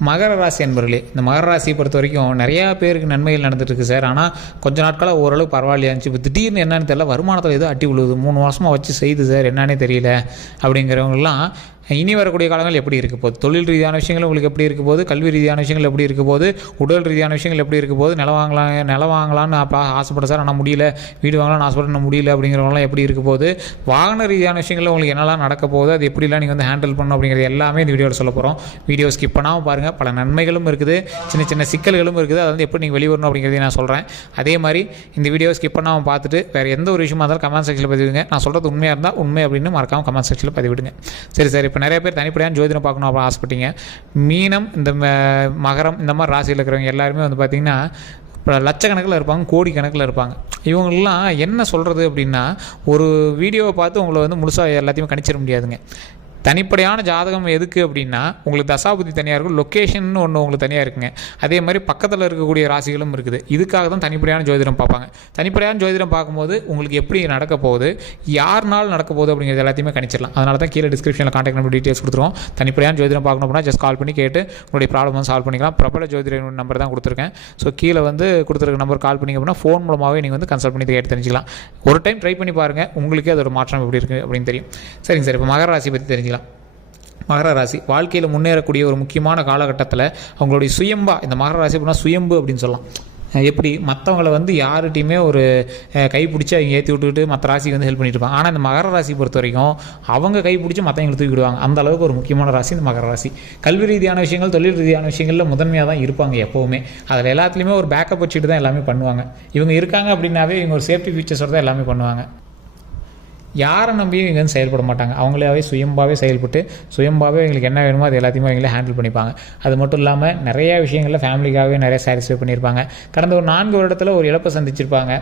மகர ராசி என்பர்களே இந்த மகர ராசியை பொறுத்த வரைக்கும் நிறையா பேருக்கு நன்மைகள் நடந்துட்டுருக்கு சார். ஆனால் கொஞ்ச நாட்களாக ஓரளவு பரவாயில்லையா இருந்துச்சு. இப்போ திடீர்னு என்னன்னு தெரியல வருமானத்தில் ஏதோ அட்டி விழுவுது. மூணு மாதமாக வச்சு செய்யுது சார். என்னன்னே தெரியல. அப்படிங்கிறவங்கலாம் இனி வரக்கூடிய காலங்கள் எப்படி இருக்க போகுது? தொழில் ரீதியான விஷயங்கள் உங்களுக்கு எப்படி இருக்க போகுது? கல்வி ரீதியான விஷயங்கள் எப்படி இருக்க போகுது? உடல் ரீதியான விஷயங்கள் எப்படி இருக்க போகுது? நிலம் வாங்கலாம் நிலம் வாங்கலாம்னு அப்போ சார் ஆனால் முடியல. வீடு வாங்கலாம்னு ஆசைப்பட்டு முடியல அப்படிங்கிறவங்களாம் எப்படி இருக்க போகுது? வாகன ரீதியான விஷயங்கள் உங்களுக்கு என்னெல்லாம் நடக்க போகுது? அது எப்படிலாம் நீங்கள் வந்து ஹேண்டில் பண்ணணும் அப்படிங்கிறது எல்லாமே இந்த வீடியோவில் சொல்ல போகிறோம் வீடியோ ஸ்கிப் பண்ணாமல் பாருங்கள் பல நன்மைகளும் இருக்குது. சின்ன சின்ன சிக்கல்களும் இருக்குது. அதை வந்து எப்படி நீங்கள் வெளிவரணும் அப்படிங்கிறதையும் நான் சொல்கிறேன் அதே மாதிரி இந்த வீடியோ ஸ்கிப் பண்ணாமல் பார்த்துட்டு வேறு எந்த ஒரு விஷயமா இருந்தாலும் கமெண்ட் செக்ஷனில் பதிவிடுங்க. நான் சொல்கிறது உண்மையாக இருந்தால் உண்மை அப்படின்னு மறக்காமல் கமெண்ட் செக்ஷனில் பதிவிடுங்க. சரி சரி. இப்போ நிறைய பேர் தனிப்படையான ஜோதிடம் பார்க்கணும் அப்படின்னு ஆசைப்பட்டீங்க. மீனம் இந்த ம- மகரம் இந்த மாதிரி ராசியில் இருக்கிறவங்க எல்லாருமே வந்து பார்த்திங்கன்னா இப்போ லட்சக்கணக்கில் இருப்பாங்க கோடி கணக்கில் இருப்பாங்க. இவங்களெலாம் என்ன சொல்கிறது அப்படின்னா ஒரு வீடியோவை பார்த்து உங்களை வந்து முழுசாக எல்லாத்தையுமே கணிச்சிட முடியாதுங்க. தனிப்படையான ஜாதகம் எதுக்கு அப்படின்னா உங்களுக்கு தசாபுத்தி தனியாக இருக்கும் லொக்கேஷன் ஒன்று உங்களுக்கு தனியாக இருக்குங்க. அதே மாதிரி பக்கத்தில் இருக்கக்கூடிய ராசிகளும் இருக்குது. இதுக்காக தான் தனிப்படையான ஜோதிடம் பார்ப்பாங்க. தனிப்படையான ஜோதிடம் பார்க்கும்போது உங்களுக்கு எப்படி நடக்க போகுது நாள் நடக்க போகுது அப்படிங்கிறது எல்லாத்தையுமே கணிச்சிடலாம். அதனால தான் கீழே டிஸ்கிரிப்ஷனில் காண்டாக்ட் நம்பர் டீட்டெயில்ஸ் கொடுத்துருவோம். தனிப்படையான ஜோதிடம் பார்க்கணும் அப்படின்னா ஜஸ்ட் கால் பண்ணி கேட்டு உங்களுடைய ப்ராப்ளம் வந்து சால்வ் பண்ணிக்கலாம். பிரபல ஜோதிட நம்பர் தான் கொடுத்துருக்கேன். ஸோ கீழே வந்து கொடுத்துருக்க நம்பர் கால் பண்ணிங்க அப்படின்னா ஃபோன் மூலமாகவே நீங்கள் வந்து கன்சல்ட் பண்ணி கேட்டு தெரிஞ்சிக்கலாம். ஒரு டைம் ட்ரை பண்ணி பாருங்கள் உங்களுக்கே அதோட மாற்றம் எப்படி இருக்குது அப்படின்னு தெரியும். சரிங்க சார் இப்போ மகர ராசி பற்றி தெரிஞ்சுக்கலாம். மகர ராசி. வாழ்க்கையில் முன்னேறக்கூடிய ஒரு முக்கியமான காலகட்டத்தில் அவங்களுடைய சுயம்பா இந்த மகர ராசி அப்படின்னா சுயம்பு அப்படின்னு சொல்லலாம். எப்படி? மற்றவங்கள வந்து யார்கிட்டையுமே ஒரு கைப்பிடிச்சி கை அவங்க ஏற்றி விட்டுக்கிட்டு மற்ற ராசிக்கு வந்து ஹெல்ப் பண்ணிட்டு இருப்பாங்க. ஆனால் இந்த மகர ராசி பொறுத்த வரைக்கும் அவங்க கை பிடிச்சி மற்றவங்களை தூக்கி விடுவாங்க. அந்த அளவுக்கு ஒரு முக்கியமான ராசி இந்த மகர ராசி. கல்வி ரீதியான விஷயங்கள் தொழில் ரீதியான விஷயங்களில் முதன்மையாக தான் இருப்பாங்க எப்போவுமே. அதில் எல்லாத்துலேயுமே ஒரு பேக்கப் வச்சுட்டு தான் எல்லாமே பண்ணுவாங்க. இவங்க இருக்காங்க அப்படின்னாவே இவங்க ஒரு சேஃப்டி ஃபீச்சர்ஸோட தான் எல்லாமே பண்ணுவாங்க. யாரை நம்பியும் இங்கே வந்து செயல்பட மாட்டாங்க. அவங்களாவே சுயம்பாகவே செயல்பட்டு சுயம்பாகவே எங்களுக்கு என்ன வேணுமோ அது எல்லாத்தையுமே அவங்களே ஹேண்டில் பண்ணிப்பாங்க. அது மட்டும் இல்லாமல் நிறைய விஷயங்களில் ஃபேமிலிக்காகவே நிறைய சாட்டிஸ்ஃபை பண்ணியிருப்பாங்க. கடந்த ஒரு நான்கு வருடத்தில் ஒரு இழப்பை சந்திச்சிருப்பாங்க.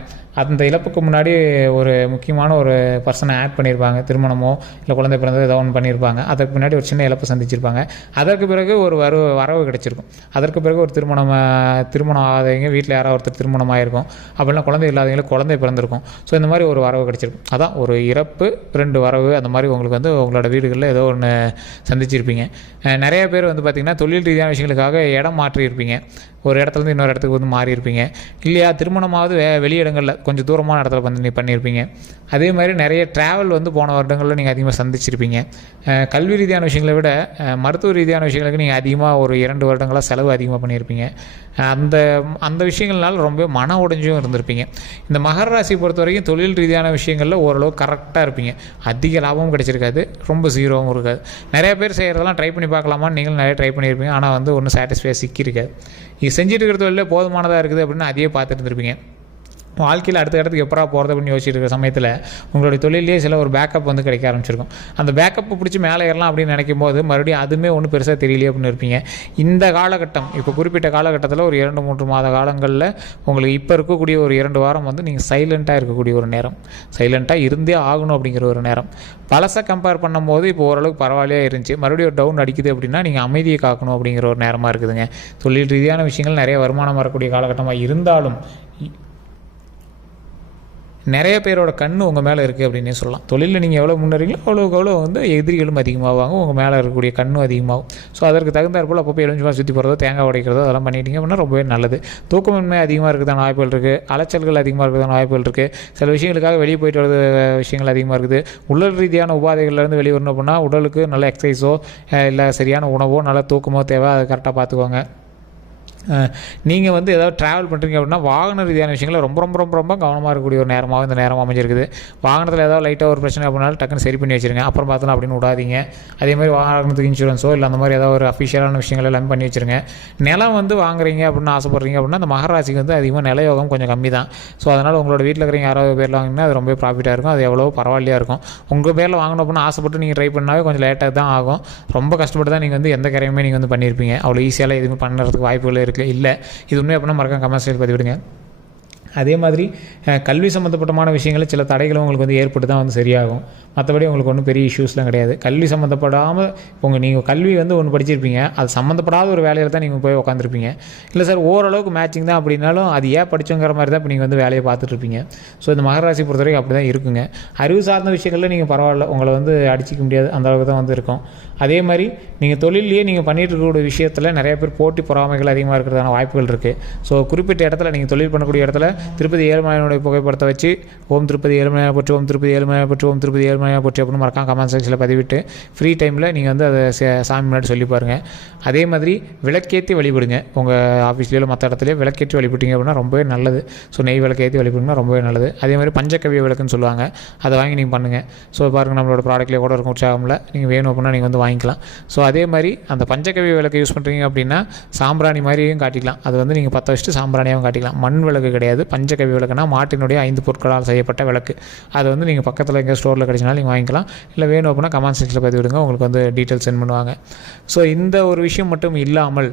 அந்த இழப்புக்கு முன்னாடி ஒரு முக்கியமான ஒரு பர்சனை ஆட் பண்ணியிருப்பாங்க. திருமணமோ இல்லை குழந்தை பிறந்தது ஏதோ ஒன்று பண்ணியிருப்பாங்க. அதற்கு முன்னாடி ஒரு சின்ன இழப்பை சந்திச்சிருப்பாங்க. அதற்கு பிறகு ஒரு வரவு வரவு கிடச்சிருக்கும். அதற்கு பிறகு ஒரு திருமணம் திருமணம் ஆகாதவங்க வீட்டில் யாராவது ஒருத்தர் திருமணம் ஆகிருக்கும் அப்படின்னா குழந்தை இல்லாதவங்களுக்கு குழந்தை பிறந்திருக்கும். ஸோ இந்த மாதிரி ஒரு வரவு கிடச்சிருக்கும். அதான் ஒரு இறப்பு ரெண்டு வரவு அந்த மாதிரி உங்களுக்கு வந்து உங்களோட வீடுகளில் ஏதோ ஒன்று சந்திச்சிருப்பீங்க. நிறைய பேர் வந்து பார்த்திங்கன்னா தொழில் ரீதியான விஷயங்களுக்காக இடம் மாற்றியிருப்பீங்க. ஒரு இடத்துலேருந்து இன்னொரு இடத்துக்கு வந்து மாறியிருப்பீங்க. இல்லையா திருமணமாவது வே வெளியிடங்களில் கொஞ்சம் தூரமான இடத்துல வந்து நீ பண்ணியிருப்பீங்க. அதே மாதிரி நிறைய ட்ராவல் வந்து போன வருடங்களில் நீங்கள் அதிகமாக சந்திச்சிருப்பீங்க. கல்வி ரீதியான விஷயங்களை விட மருத்துவ ரீதியான விஷயங்களுக்கு நீங்கள் அதிகமாக ஒரு இரண்டு வருடங்களாக செலவு அதிகமாக பண்ணியிருப்பீங்க. அந்த அந்த விஷயங்கள்னால ரொம்ப மன உடைஞ்சும் இருந்திருப்பீங்க. இந்த மகர ராசி பொறுத்த வரைக்கும் தொழில் ரீதியான விஷயங்களில் ஓரளவு கரெக்டாக இருப்பீங்க. அதிக லாபமும் கிடச்சிருக்காது. ரொம்ப ஜீரோவும் இருக்காது. நிறைய பேர் செய்கிறதெல்லாம் ட்ரை பண்ணி பார்க்கலாமான்னு நீங்களும் நிறைய ட்ரை பண்ணியிருப்பீங்க. ஆனால் வந்து ஒன்றும் சாட்டிஸ்ஃபை சிக்கியிருக்காது. இது செஞ்சுட்டு இருக்கிற தொழிலே போதுமானதாக இருக்குது அப்படின்னு அதையே பார்த்துட்டு இருந்திருப்பீங்க. வாழ்க்கையில் அடுத்த இடத்துக்கு எப்படா போகிறது அப்படின்னு யோசிச்சுட்டு இருக்கிற சமயத்தில் உங்களுடைய தொழிலே சில ஒரு பேக்கப் வந்து கிடைக்க ஆரம்பிச்சிருக்கும். அந்த பேக்கப்பை பிடிச்சி மேலே ஏறலாம் அப்படின்னு நினைக்கும் போது மறுபடியும் அதுவுமே ஒன்றும் பெருசாக தெரியலையே அப்படின்னு இருப்பீங்க. இந்த காலகட்டம் இப்போ குறிப்பிட்ட காலகட்டத்தில் ஒரு இரண்டு மூன்று மாத காலங்களில் உங்களுக்கு இப்போ இருக்கக்கூடிய ஒரு இரண்டு வாரம் வந்து நீங்கள் சைலண்ட்டாக இருக்கக்கூடிய ஒரு நேரம். சைலண்ட்டாக இருந்தே ஆகணும் அப்படிங்கிற ஒரு நேரம். பழசை கம்பேர் பண்ணும்போது இப்போ ஓரளவுக்கு பரவாயில்லையாக இருந்துச்சு. மறுபடியும் ஒரு டவுன் அடிக்குது அப்படின்னா நீங்கள் அமைதியை காக்கணும் அப்படிங்கிற ஒரு நேரமாக இருக்குதுங்க. தொழில் ரீதியான விஷயங்கள் நிறைய வருமானம் வரக்கூடிய காலகட்டமாக இருந்தாலும் நிறைய பேரோட கண் உங்கள் மேலே இருக்குது அப்படின்னே சொல்லலாம். தொழிலில் நீங்கள் எவ்வளோ முன்னேறீங்களோ அவ்வளோக்கு அவ்வளோ வந்து எதிரிகளும் அதிகமாகுவாங்க உங்கள் மேலே இருக்கக்கூடிய கண்ணும் அதிகமாகும். ஸோ அதற்கு தகுந்தாற் போல் அப்பப்போ எலுமிச்சமாக சுற்றி போகிறதோ தேங்காய் உடைக்கிறதோ அதெல்லாம் பண்ணிட்டீங்க அப்படின்னா ரொம்பவே நல்லது. தூக்கமின்மை அதிகமாக இருக்கிறதான வாய்ப்புகள் இருக்குது அலைச்சல்கள் அதிகமாக இருக்கிறதான வாய்ப்புகள் இருக்குது சில விஷயங்களுக்காக வெளியே போயிட்டு வரது விஷயங்கள் அதிகமாக இருக்குது. உடல் ரீதியான உபாதைகள்லேருந்து வெளியே வரணும் அப்படின்னா உடலுக்கு நல்ல எக்ஸசைஸோ இல்லை சரியான உணவோ நல்ல தூக்கமோ தேவை. அதை கரெக்டாக பார்த்துக்கோங்க. நீங்கள் வந்து ஏதாவது ட்ராவல் பண்ணுறீங்க அப்படின்னா வாகன ரீதியான விஷயங்கள ரொம்ப ரொம்ப ரொம்ப ரொம்ப கவனமாக இருக்கக்கூடிய ஒரு நேரமாக இந்த நேரமாக அமைஞ்சிருக்குது. வாகனத்தில் ஏதாவது லைட்டாக ஒரு பிரச்சனை அப்படின்னாலும் டக்குன்னு சரி பண்ணி வச்சிருங்க. அப்புறம் பார்த்தலாம் அப்படின்னு விடாதீங்க. அதே மாதிரி வாகனத்துக்கு இன்சூரன்ஸோ இல்லை அந்த மாதிரி ஏதாவது ஒரு அஃபிஷியலான விஷயங்கள் எல்லாமே பண்ணி வச்சிருங்க. நிலம் வந்து வாங்குறீங்க அப்படின்னு ஆசைப்பட்றீங்க அப்படின்னா அந்த மகராசிக்கு வந்து அதிகமாக நிலயோகம் கொஞ்சம் கம்மி தான் ஸோ அதனால் உங்களோட வீட்டில் இருக்கிறவங்க யாராவது பேரில் வாங்கினா அது ரொம்ப ப்ராஃபிட்டாக இருக்கும். அது எவ்வளோ பரவாயில்லையாக இருக்கும். உங்கள் பேரில் வாங்கணும் அப்படின்னு ஆசைப்பட்டு நீங்கள் ட்ரை பண்ணாவே கொஞ்சம் லேட்டாக தான் ஆகும். ரொம்ப கஷ்டப்பட்டு தான் நீங்கள் வந்து எந்த கரையுமே நீங்கள் வந்து பண்ணியிருப்பீங்க அவ்வளோ ஈஸியாக எதுவுமே பண்ணுறதுக்கு வாய்ப்புகள் இருக்குது இல்லை. இது உண்மை அப்படின்னா மறக்காம கமெண்ட் பதிவிடுங்க. அதே மாதிரி கல்வி சம்மந்தப்பட்டமான விஷயங்களில் சில தடைகளும் உங்களுக்கு வந்து ஏற்பட்டு தான் வந்து சரியாகும். மற்றபடி உங்களுக்கு ஒன்றும் பெரிய இஷ்யூஸ்லாம் கிடையாது. கல்வி சம்மந்தப்படாமல் உங்கள் நீங்கள் கல்வி வந்து ஒன்று படிச்சிருப்பீங்க. அது சம்மந்தப்படாத ஒரு வேலையில் தான் நீங்கள் போய் உட்காந்துருப்பீங்க இல்லை சார் ஓரளவுக்கு மேட்சிங் தான் அப்படின்னாலும் அது ஏன் படிச்சோங்கிற மாதிரி தான் இப்போ நீங்கள் வந்து வேலையை பார்த்துட்ருப்பீங்க. ஸோ இந்த மகராசி பொறுத்தவரைக்கும் பொறுத்த வரைக்கும் அப்படி தான் இருக்குங்க. அறிவு சார்ந்த விஷயங்களில் நீங்கள் பரவாயில்ல. உங்களை வந்து அடிச்சிக்க முடியாது. அந்த அளவுக்கு தான் வந்து இருக்கும். அதே மாதிரி நீங்கள் தொழிலையே நீங்கள் பண்ணிட்டு இருக்கக்கூடிய விஷயத்தில் நிறைய பேர் போட்டி பொறாமைகள் அதிகமாக இருக்கிறதான வாய்ப்புகள் இருக்குது ஸோ குறிப்பிட்ட இடத்துல நீங்கள் தொழில் பண்ணக்கூடிய இடத்துல திருப்பதி ஏழுமலையானுடைய புகைப்படத்தை வச்சு ஓம் திருப்பதி ஏழுமலையாக போச்சு ஓம் திருப்பதி ஏழுமலையாக போச்சு ஓம் திருப்பதி ஏழுமலையாக போச்சு அப்படின்னு மறக்காம கமெண்ட் செக்ஷனில் பதிவிட்டு ஃப்ரீ டைமில் நீங்கள் வந்து அதை சே- சாமி முன்னாடி சொல்லி பாருங்கள் அதே மாதிரி விளக்கேற்றி வழிபடுங்க. உங்கள் ஆஃபீஸ்லேயோ மற்ற இடத்துலையோ விளக்கேற்றி வழிபட்டிங்க அப்படின்னா ரொம்பவே நல்லது. ஸோ நெய் விளக்கேற்றி வழிபடுங்கன்னா ரொம்பவே நல்லது. அதே மாதிரி பஞ்சக்கவிய விளக்குன்னு சொல்லுவாங்க. அதை வாங்கி நீங்கள் பண்ணுங்கள் ஸோ பாருங்கள் நம்மளோட ப்ராடக்ட்லேயே கூட இருக்கும். உற்சாகமில். நீங்கள் வேணும் அப்படின்னா நீங்கள் வந்து வாங்கிக்கலாம். ஸோ அதே மாதிரி அந்த பஞ்சக்கவிய விளக்கு யூஸ் பண்ணுறீங்க அப்படின்னா சாம்பிராணி மாதிரியும் காட்டிக்கலாம். அது வந்து நீங்கள் பற்ற வச்சுட்டு சாம்பிராணியாகவும் காட்டிக்கலாம். மண் விளக்கு கிடையாது. பஞ்சகவி விளக்குனா மாட்டினுடைய ஐந்து பொருட்களால் செய்யப்பட்ட விளக்கு. அது வந்து நீங்கள் பக்கத்தில் எங்கே ஸ்டோரில் கிடைச்சினாலும் நீங்கள் வாங்கிக்கலாம். இல்லை வேணும் அப்படின்னா கமெண்ட் செக்ஷனில் பதிவிடுங்க. உங்களுக்கு வந்து டீட்டெயில் சென்ட் பண்ணுவாங்க. ஸோ இந்த ஒரு விஷயம் மட்டும் இல்லாமல்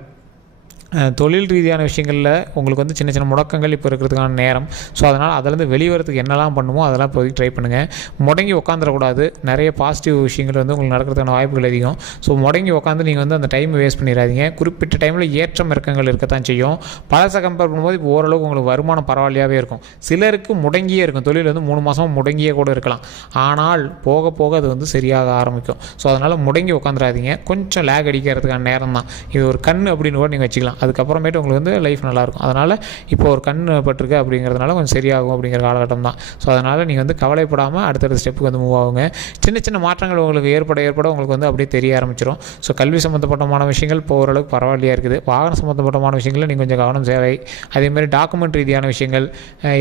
தொழில் ரீதியான விஷயங்களில் உங்களுக்கு வந்து சின்ன சின்ன முடக்கங்கள் இப்போ இருக்கிறதுக்கான நேரம். ஸோ அதனால் அதிலேருந்து வெளிவரத்துக்கு என்னெல்லாம் பண்ணுமோ அதெல்லாம் இப்போதைக்கு ட்ரை பண்ணுங்கள் முடங்கி உட்காந்துடக்கூடாது நிறைய பாசிட்டிவ் விஷயங்கள் வந்து உங்களுக்கு நடக்கிறதுக்கான வாய்ப்புகள் அதிகம். ஸோ முடங்கி உட்காந்து நீங்கள் வந்து அந்த டைமை வேஸ்ட் பண்ணிடாதீங்க குறிப்பிட்ட டைமில் ஏற்றம் இறக்கங்கள் இருக்கத்தான் செய்யும். பழசை கம்பேர் பண்ணும்போது இப்போ ஓரளவுக்கு உங்களுக்கு வருமானம் பரவாயில்லையாகவே இருக்கும். சிலருக்கு முடங்கியே இருக்கும். தொழில் வந்து மூணு மாதம் முடங்கியே கூட இருக்கலாம். ஆனால் போக போக அது வந்து சரியாக ஆரம்பிக்கும். ஸோ அதனால் முடங்கி உட்காந்துடாதீங்க கொஞ்சம் லேக் அடிக்கிறதுக்கான நேரம் தான் இது ஒரு கண் அப்படின்னு கூட நீங்கள் வச்சுக்கலாம். அதுக்கப்புறமேட்டு உங்களுக்கு வந்து லைஃப் நல்லாயிருக்கும். அதனால் இப்போ ஒரு கண் பட்டிருக்கு அப்படிங்கிறதுனால கொஞ்சம் சரியாகும் அப்படிங்கிற காலகட்டம் தான். ஸோ அதனால் நீங்கள் வந்து கவலைப்படாமல் அடுத்தடுத்த ஸ்டெப்புக்கு வந்து மூவ் ஆகுங்க. சின்ன சின்ன மாற்றங்கள் உங்களுக்கு ஏற்பட ஏற்பட உங்களுக்கு வந்து அப்படியே தெரிய ஆரம்பிச்சிடும் ஸோ கல்வி சம்மந்தப்பட்டமான விஷயங்கள் இப்போ ஓரளவுக்கு பரவாயில்லையாக இருக்குது. வாகனம் சம்மந்தப்பட்டமான விஷயங்களில் நீங்கள் கொஞ்சம் கவனம் தேவை. அதேமாதிரி டாக்குமெண்ட் ரீதியான விஷயங்கள்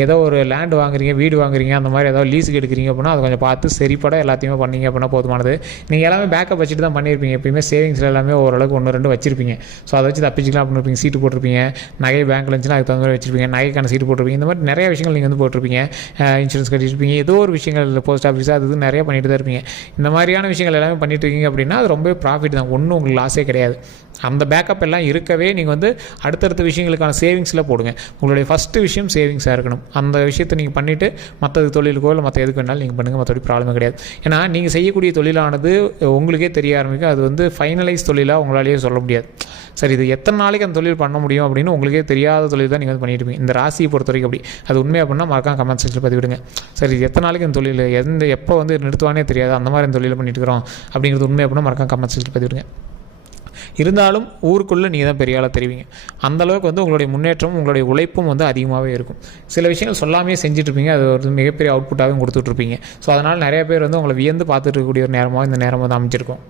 ஏதோ ஒரு லேண்ட் வாங்குறீங்க வீடு வாங்குறீங்க அந்த மாதிரி ஏதாவது லீஸுக்கு எடுக்கிறீங்க அப்படின்னா அதை கொஞ்சம் பார்த்து சரிப்பட எல்லாத்தையுமே பண்ணீங்க அப்படின்னா போதுமானது. நீங்கள் எல்லாமே பேக்கப் வச்சுட்டு தான் பண்ணியிருப்பீங்க. எப்பயுமே சேவிங்ஸில் எல்லாமே ஓரளவுக்கு ஒன்று ரெண்டு வச்சிருப்பீங்க. ஸோ அதை வச்சு தப்பிச்சிக்கலாம் அப்படின்னு போட்டிருப்பீங்க சீட்டு போட்டிருப்பீங்க நகை பேங்க்ல இருந்துச்சுன்னா அதுக்கு தகுந்த மாதிரி வச்சிருப்பீங்க நகைக்கான சீட்டு போட்டிருப்பீங்க. இந்த மாதிரி நிறைய விஷயங்கள் நீங்கள் வந்து போட்டிருப்பீங்க இன்சூரன்ஸ் கட்டியிருப்பீங்க ஏதோ ஒரு விஷயங்கள் போஸ்ட் ஆஃபீஸ் அது இது நிறைய பண்ணிட்டு தான் இருப்பீங்க. இந்த மாதிரியான விஷயங்கள் எல்லாமே பண்ணிட்டு இருக்கீங்க அப்படின்னா அது ரொம்பவே ப்ராஃபிட் தான். ஒன்றும் உங்களுக்கு லாஸே கிடையாது. அந்த பேக்கப் எல்லாம் இருக்கவே நீங்கள் வந்து அடுத்தடுத்த விஷயங்களுக்கான சேவிங்ஸில் போடுங்க. உங்களுடைய ஃபஸ்ட்டு விஷயம் சேவிங்ஸாக இருக்கணும். அந்த விஷயத்தை நீங்கள் பண்ணிவிட்டு மற்றது தொழிலுக்கோ இல்லை மற்ற எதுக்கு வேணாலும் நீங்கள் பண்ணுங்கள் மற்றபடி ப்ராப்ளமே கிடையாது. ஏன்னா நீங்கள் செய்யக்கூடிய தொழிலானது உங்களுக்கே தெரிய ஆரம்பிக்கும். அது வந்து ஃபைனலைஸ் தொழிலாக உங்களாலேயே சொல்ல முடியாது. சரி இது எத்தனை நாளைக்கு அந்த தொழில் பண்ண முடியும் அப்படின்னு உங்களுக்கே தெரியாத தொழில் தான் நீங்கள் வந்து பண்ணிட்டு இந்த ராசியை பொறுத்த வரைக்கும் அப்படி. அது உண்மை பண்ணால் மறக்காம கமெண்ட் செக்ஷனில் பதிவிடுங்க. சரி இது எத்தனை நாளைக்கு இந்த தொழில்? எந்த எப்போ வந்து நிறுத்துவானே தெரியாது. அந்த மாதிரி அந்த தொழில் பண்ணிட்டு இருக்கிறோம். அப்படிங்கிறது உண்மை பண்ணால் மறக்காம கமெண்ட் செக்ஷனில் பதிவிடுங்க. இருந்தாலும் ஊருக்குள்ளே நீங்கள் தான் பெரிய ஆளாக தெரிவிங்க. அந்த அளவுக்கு வந்து உங்களுடைய முன்னேற்றமும் உங்களுடைய உழைப்பும் வந்து அதிகமாகவே இருக்கும். சில விஷயங்கள் சொல்லாமே செஞ்சுட்ருப்பீங்க. அது ஒரு மிகப்பெரிய அவுட்புட்டாகவும் கொடுத்துட்ருப்பீங்க. ஸோ அதனால் நிறைய பேர் வந்து உங்களை வியந்து பார்த்துட்டு இருக்கக்கூடிய ஒரு நேரமாக இந்த நேரம் வந்து அமைச்சிருக்கோம்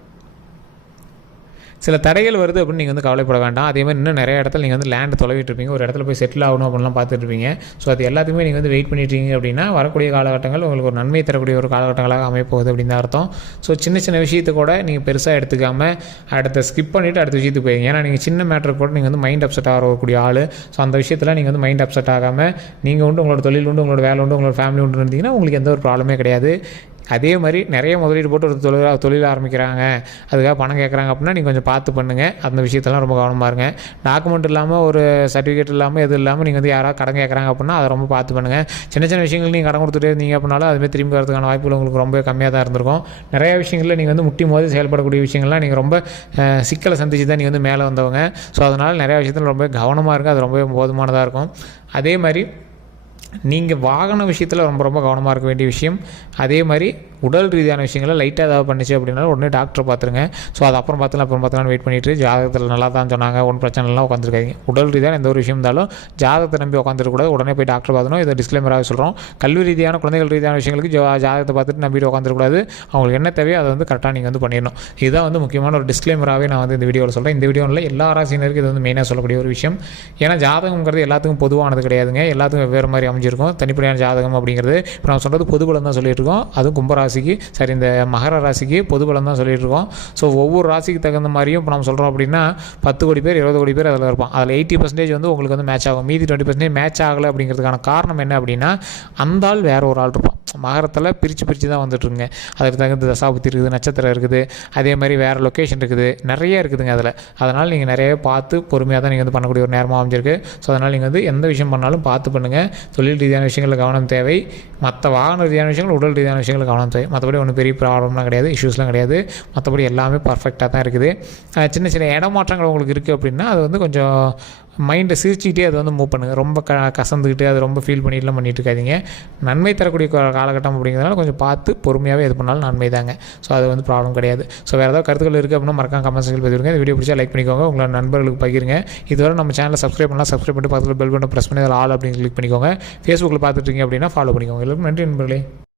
சில தடைகள் வருது அப்படின்னு நீங்கள் வந்து கவலைப்பட வேண்டாம். அதே மாதிரி இன்னும் நிறைய இடத்துல நீங்கள் வந்து லேண்ட் தொலைவிட்டு இருப்பீங்க. ஒரு இடத்துல போய் செட்டில் ஆகணும் அப்படிலாம் பார்த்துட்டு இருப்பீங்க. ஸோ அது எல்லாத்தையுமே நீங்கள் வந்து வெயிட் பண்ணிட்டீங்க அப்படின்னா வரக்கூடிய காலகட்டங்கள் உங்களுக்கு ஒரு நன்மை தரக்கூடிய ஒரு காலகட்டங்களாக அமைப்போகுது அப்படின்னு தான் அர்த்தம். ஸோ சின்ன சின்ன விஷயத்தை கூட நீங்கள் பெருசாக எடுத்துக்காமல் அடுத்த ஸ்கிப் பண்ணிவிட்டு அடுத்த விஷயத்துக்கு போயிருங்க ஏன்னா நீங்கள் சின்ன மேட்டருக்கு கூட நீங்கள் வந்து மைண்ட் அப்செட் ஆகக்கூடிய ஆள். ஸோ அந்த விஷயத்தில் நீங்கள் வந்து மைண்ட் அப்செட் ஆகாமல் நீங்கள் உண்டு உங்களோட தொழில் உண்டு உங்களோட வேலை உண்டு உங்களோட ஃபேமிலி உண்டு இருந்தீங்கன்னா உங்களுக்கு எந்த ஒரு ப்ராப்ளமே கிடையாது. அதே மாதிரி நிறைய முதலீடு போட்டு ஒரு தொழில் தொழில் ஆரம்பிக்கிறாங்க. அதுக்காக பணம் கேட்குறாங்க அப்படின்னா நீங்கள் கொஞ்சம் பார்த்து பண்ணுங்கள் அந்த விஷயத்தெல்லாம் ரொம்ப கவனமாக இருங்க. டாக்குமெண்ட் இல்லாமல் ஒரு சர்டிஃபிகேட் இல்லாமல் எது இல்லாமல் நீங்கள் வந்து யாராவது கடன் கேட்குறாங்க அப்படின்னா அதை ரொம்ப பார்த்து பண்ணுங்கள் சின்ன சின்ன விஷயங்கள் நீங்கள் கடன் கொடுத்துட்டே இருந்தீங்க அப்படின்னாலும் அதுமாதிரி திரும்பி வரதுக்கான வாய்ப்புகள் உங்களுக்கு ரொம்ப கம்மியாக தான் இருந்திருக்கும். நிறைய விஷயங்களில் நீங்கள் வந்து முட்டி மோதி செயல்படக்கூடிய விஷயங்கள்லாம் நீங்கள் ரொம்ப சிக்கலை சந்திச்சு தான் நீங்கள் வந்து மேலே வந்தவங்க. ஸோ அதனால் நிறைய விஷயத்தில் ரொம்ப கவனமாக இருக்கும் அது ரொம்ப போதுமானதாக இருக்கும். அதே மாதிரி நீங்கள் வாகன விஷயத்தில் ரொம்ப ரொம்ப கவனமாக இருக்க வேண்டிய விஷயம். அதே மாதிரி உடல் ரீதியான விஷயங்களை லைட்டாக ஏதாவது பண்ணுச்சு அப்படின்னா உடனே டாக்டரை பார்த்துருங்க. ஸோ அது அப்புறம் பார்த்துலாம் அப்புறம் பார்த்துலாம் வெயிட் பண்ணிட்டு ஜாதகத்தில் நல்லா தான் சொன்னாங்க ஒன்றும் பிரச்சனை இல்லை உட்காந்துருக்காங்க உடல் ரீதியான எந்த ஒரு விஷயம் இருந்தாலும் ஜாதகத்தை நம்பி உட்காந்துருக்கூடாது உடனே போய் டாக்டர் பார்த்தணும் இதை டிஸ்க்ளைமராக சொல்கிறோம் கல்வி ரீதியான குழந்தைகள் ரீதியான விஷயங்களுக்கு ஜா- ஜாதகத்தை பார்த்துட்டு நம்பிட்டு உட்காந்துருக்கூடாது அவங்களுக்கு என்ன தேவையோ அதை வந்து கரெக்டாக நீங்கள் வந்து பண்ணிடணும். இதுதான் வந்து முக்கியமான ஒரு டிஸ்க்ளைமராகவே நான் வந்து இந்த வீடியோவில் சொல்கிறேன் இந்த வீடியோவில் எல்லா ராசினருக்கும் இது வந்து மெயினாக சொல்லக்கூடிய ஒரு விஷயம். ஏன்னா ஜாதகங்கிறது எல்லாத்துக்கும் பொதுவானது கிடையாதுங்க. எல்லாத்துக்கும் வெவ்வேறு மாதிரி அமைஞ்சிருக்கும். தனிப்படையான ஜாதகம் அப்படிங்கிறது இப்போ நான் சொல்கிறது பொது பலன் தான் சொல்லியிருக்கோம் அதுவும் கும்பராசி ராசிக்கு சரி இந்த மகர ராசிக்கு பொது பலன் தான் சொல்லிட்டு இருக்கோம். ஸோ ஒவ்வொரு ராசிக்கு தகுந்த மாதிரியும் இப்போ நம்ம சொல்கிறோம் அப்படின்னா பத்து கோடி பேர் இருபது கோடி பேர் அதில் இருப்பான் அதில் எயிட்டி பர்சன்டேஜ் வந்து உங்களுக்கு வந்து மேட்ச் ஆகும். மீதி டுவெண்ட்டி பர்சன்டேஜ் மேட்ச் ஆகலை அப்படிங்கிறதுக்கான காரணம் என்ன அப்படின்னா அந்த ஆள் வேற ஒரு ஆள் இருப்பான். மகரத்தில் பிரித்து பிரித்து தான் வந்துட்டுருங்க அதுக்கு தகுந்த தசாபுத்தி இருக்குது நட்சத்திரம் இருக்குது. அதே மாதிரி வேறு லொக்கேஷன் இருக்குது. நிறைய இருக்குதுங்க அதில். அதனால் நீங்கள் நிறையவே பார்த்து பொறுமையாக தான் நீங்கள் வந்து பண்ணக்கூடிய ஒரு நேரமாக அமைஞ்சிருக்கு. ஸோ அதனால் நீங்கள் வந்து எந்த விஷயம் பண்ணாலும் பார்த்து பண்ணுங்கள் தொழில் ரீதியான விஷயங்களில் கவனம் தேவை. மற்ற வாகன ரீதியான விஷயங்கள் உடல் ரீதியான விஷயங்கள் கவனம் தேவை. மற்றபடி ஒன்றும் பெரிய ப்ராப்ளம்லாம் கிடையாது. இஷ்யூஸ்லாம் கிடையாது. மற்றபடி எல்லாமே பர்ஃபெக்டாக தான் இருக்குது. சின்ன சின்ன இடமாற்றங்கள் உங்களுக்கு இருக்குது அப்படின்னா அது வந்து கொஞ்சம் மைண்டை சிரிச்சுக்கிட்டே அதை வந்து மூவ் பண்ணுங்கள் ரொம்ப க கசந்துக்கிட்டு அது ரொம்ப ஃபீல் பண்ணிட்டுலாம் பண்ணிட்டு இருக்காதீங்க. நன்மை தரக்கூடிய காலகட்டம் அப்படிங்கிறதுனால கொஞ்சம் பார்த்து பொறுமையாகவே எது பண்ணாலும் நன்மை தாங்க. ஸோ அது வந்து ப்ராப்ளம் கிடையாது. ஸோ வேறு ஏதாவது கருத்துக்கள் இருக்குது அப்படின்னா மறக்காம கமெண்ட்ஸில் பதிவிடுங்க. இந்த வீடியோ பிடிச்சா லைக் பண்ணிக்கோங்க. உங்களோட நண்பர்களுக்கு பகிருங்க. இதுவரை நம்ம சேனலை சப்ஸ்கிரைப் பண்ணலாம் சப்ஸ்கிரைப் பண்ணிட்டு பக்கத்தில் பெல் பட்டன் ப்ரெஸ் பண்ணி அதில் ஆல் அப்படின்னு கிளிக் பண்ணிக்கோங்க. ஃபேஸ்புக்கில் பார்த்துட்டு இருக்கீங்க அப்படின்னா ஃபாலோ பண்ணிக்கோங்க. எல்லாருக்கும் நன்றி நண்பர்களே.